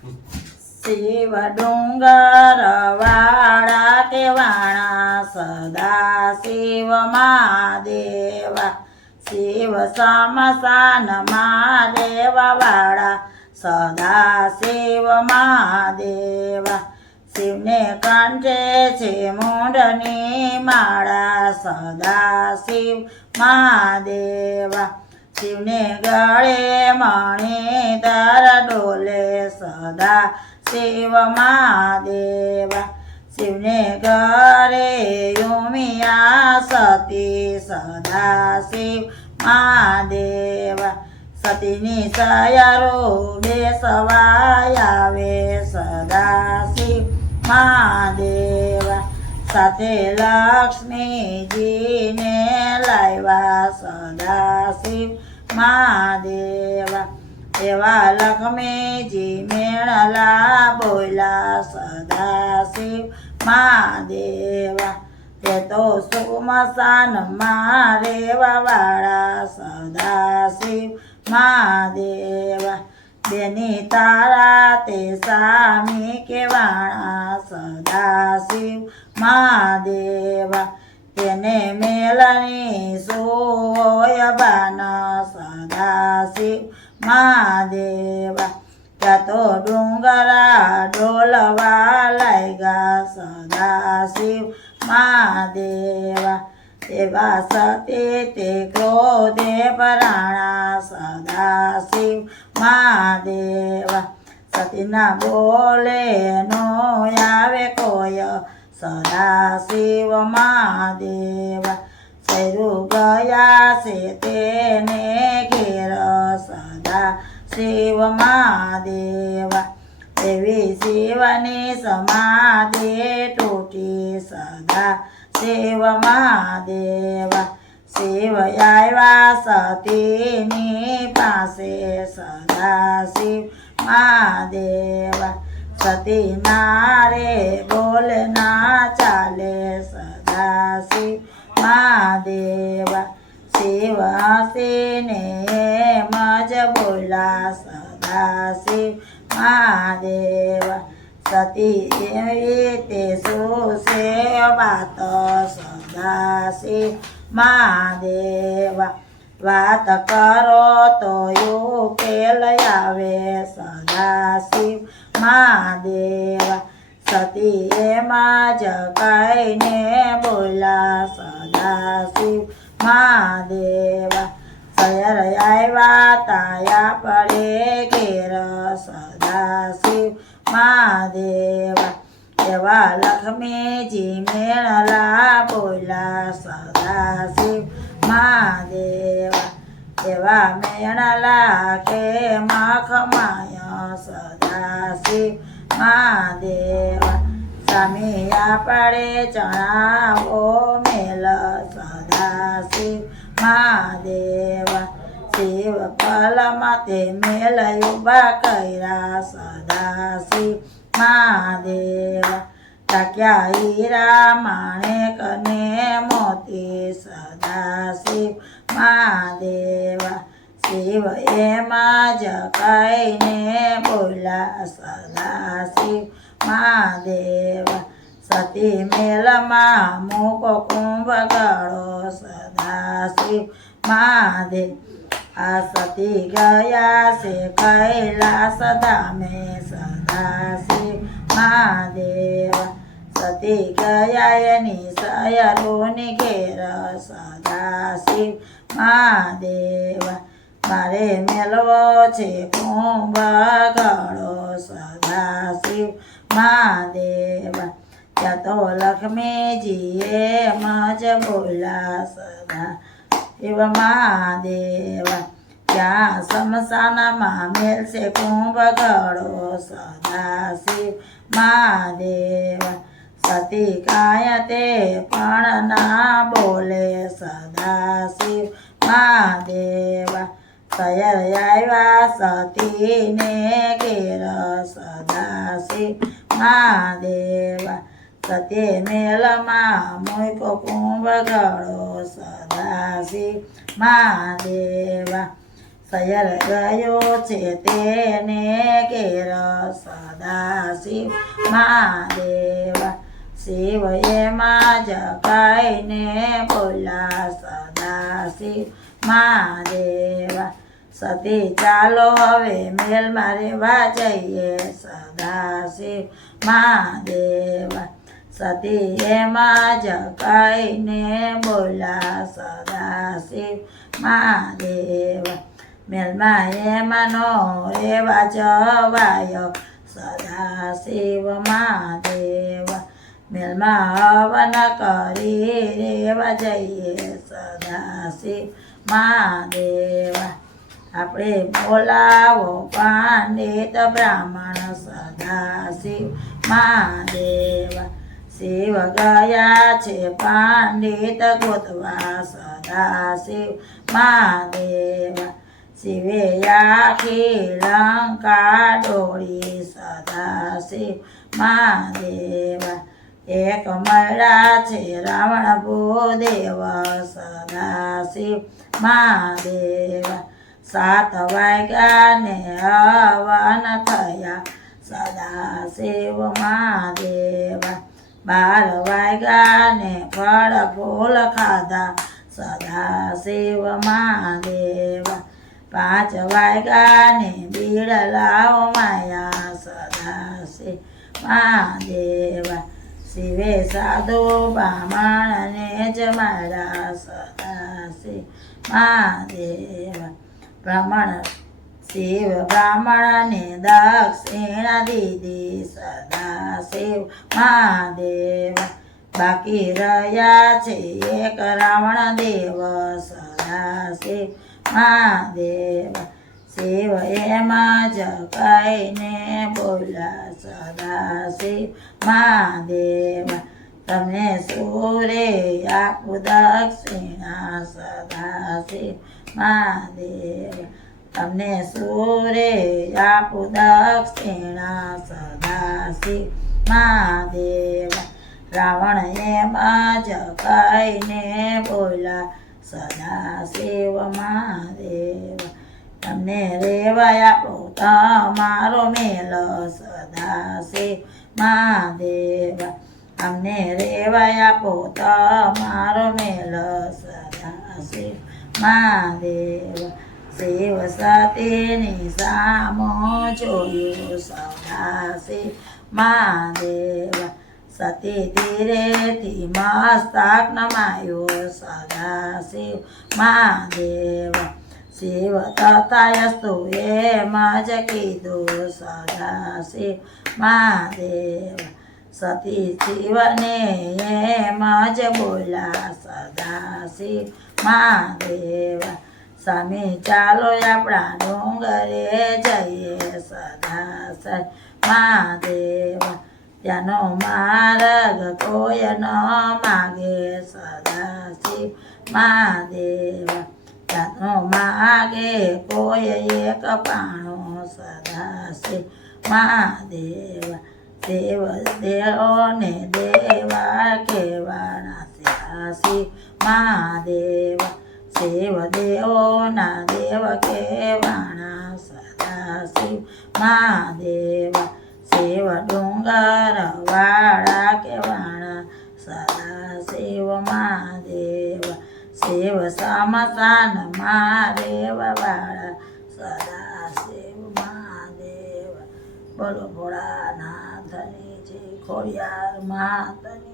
શિવ ડુંગર વાળા કેવાણા સદા શિવ મહાદેવા શિવ સમસાન મહાદેવ વાળા સદા શિવ મહાદેવા શિવને કંઠે છે મૂંઢની માળા સદા શિવ મહાદેવા શિવને ગળે મણિધર ડોલે સદા શિવ મહાદેવા શિવને ઘરે ઉમિયા સતી સદા શિવ મહાદેવા સતીની સયરો બેસવાય આવે સદા શિવ મહાદેવા સાથે લક્ષ્મીજીને લાવ્યા સદા શિવ મહાદેવા એવા લક્ષ્મીજી મેળલા બોલ્યા સદા શિવ મહાદેવા તે તો સુમસાન રેવા વાળા સદા શિવ મહાદેવા બેની તારા તે સામી કેવાણા સદા શિવ મહાદેવા તેને મેલની સોય બાના સદા શિવ મહાદેવા ત્યાં તો ડુંગરા ડોલવા લાગ્યા સદા શિવ મહાદેવા એવા સતી તે ક્રોધે પરાણા સદા શિવ મહાદેવા સતીના બોલે નો આવે કોઈ સદા શિવ મહાદેવા શૈરુ ગયા છે તેને ઘેર સદા શિવ મહાદેવા એવી શિવની સમાધિ તૂટી સદા શિવ મહાદેવા શિવ આવ્યા સતીની પાસે સદા શિવ મહાદેવા સતી નારે બોલે ના ચાલે સદા શિવ મહાદેવા શિવ હસીને મજ બોલા સદા શિવ મહાદેવા સતી એવી તે સુશે વાત સદા શિવ મહાદેવા વાત કરો તો ઉકેલ આવે સદા શિવ મહાદેવા સતી એમાં જ કઈને બોલા સદા શિવ મહાદેવા શયર આવ્યા તાયા પડે ઘેર સદા શિવ મહાદેવા એવા લક્ષ્મીજી મેળલા બોલા સદા શિવ મહાદેવા એવા મેળલા કે મખમાય સદા શિવ મહાદેવા સામિયા પડે ચણાવો મેલ સદા શિવ મહાદેવા શિવ પલમાં તે મેલ ઉભા કર્યા સદા શિવ મહાદેવા તાક્યા હીરા માણેકને મોતી સદા શિવ મહાદેવા શિવ એમાં જ કઈને બોલા સદા શિવ મહાદેવા સતી મેલમાં મૂકો કુંભ ગળો સદા શિવ મહાદેવ આ સતી ગયા છે કૈલાસ ધામે સદા શિવ મહાદેવા સતી ગયા એની સયરોની ઘેર સદા શિવ મહાદેવા મારે મેલવો છે કુંભ ગળો સદા શિવ મહાદેવા ત્યાં તો લક્ષ્મીજીએ મજ બોલા સદા શિવ મહાદેવા ત્યાં શમશાનમાં મેલશે કુંભ ગળો સદા શિવ મહાદેવા સતી કાય તે પણ ના બોલે સદા શિવ મહાદેવા શયર આવ્યા સતીને ઘેર સદા શિવ મહાદેવા સતે મેલમાં મૂકો કુંભ ગળો સદા શિવ મહાદેવા શયર ગયો છે તેને ઘેર સદાશિવ મહાદેવા શિવ એમાં જગાઈને બોલા સદાશિવ મહાદેવા સતી ચાલો હવે મેલમાં રેવા જઈએ સદાશિવ મહાદેવા સતી એમાં જગાઈને બોલા સદાશિવ મહાદેવા મેલમાં એમાંનો રેવા જવાયો સદાશિવ મહાદેવા મેલમાં હવન કરી રેવા જઈએ સદાશિવ મહાદેવા આપણે બોલાવો પંડિત બ્રાહ્મણ સદાશિવ મહાદેવા શિવ ગયા છે પંડિત ગોતવા સદાશિવ મહાદેવા શિવે આખી લંકા ડોળી સદાશિવ મહાદેવા એક મળ્યા છે રાવણ ભૂદેવ સદાશિવ મહાદેવા 7 વાગ્યાને હવન થયા સદાશિવ મહાદેવા 12 વાગ્યાને ફળ ફૂલ ખાધા સદાશિવ મહાદેવા 5 વાગ્યાને બીડલાઓ માયા સદાશિવ મહાદેવા શિવે સાધુ બ્રાહ્મણને જમાડ્યા સદાશિવ મહાદેવા શિવ બ્રાહ્મણને દક્ષિણા દીધી સદાશિવ મહાદેવા બાકી રહ્યા છે એક રાવણ દેવ સદાશિવ મહાદેવા શિવ એમાં જગાઈને બોલા સદાશિવ મહાદેવા તમને સુરે આપું દક્ષિણા સદાશિવ મહાદેવા તમને સુરે આપું દક્ષિણા સદાશિવ મહાદેવા રાવણ એમાં જગાઈને બોલા સદાશિવ મહાદેવા તમને રેવા આપો તમારો મેલ સદાશિવ મહાદેવા અમને રેવા આપો તમારો મેલ સદાશિવ મહાદેવા શિવ સતીની સામો જોયું સદાશિવ મહાદેવા સતી ધીરેથી મસ્તક નમાયો સદાશિવ મહાદેવા શિવ તથાયસ્તુ એમાં જ કીધું સદાશિવ મહાદેવા સતી શિવને એમાં જ બોલા સદાશિવ મહાદેવા સામે ચાલો આપણા ડુંગરે જઈએ સદાશિવ મહાદેવા ત્યાંનો માર્ગ કોઈ ન માગે સદાશિવ મહાદેવા ત્યાંનો માગે કોઈ એક પાણો સદાશિવ મહાદેવા દેવ દેવોને દેવા કેવાના સદાશિવ મહાદેવા શિવ દેવોના દેવ કેવાણા સદાશિવ મહાદેવા શિવ ડુંગર વાળા કેવાણા સદાશિવ મહાદેવા શિવ સમસાન મહાદેવા વાળા સદાશિવ મહાદેવા બોલો ભોળાનાથની જય ખોડિયાર માતની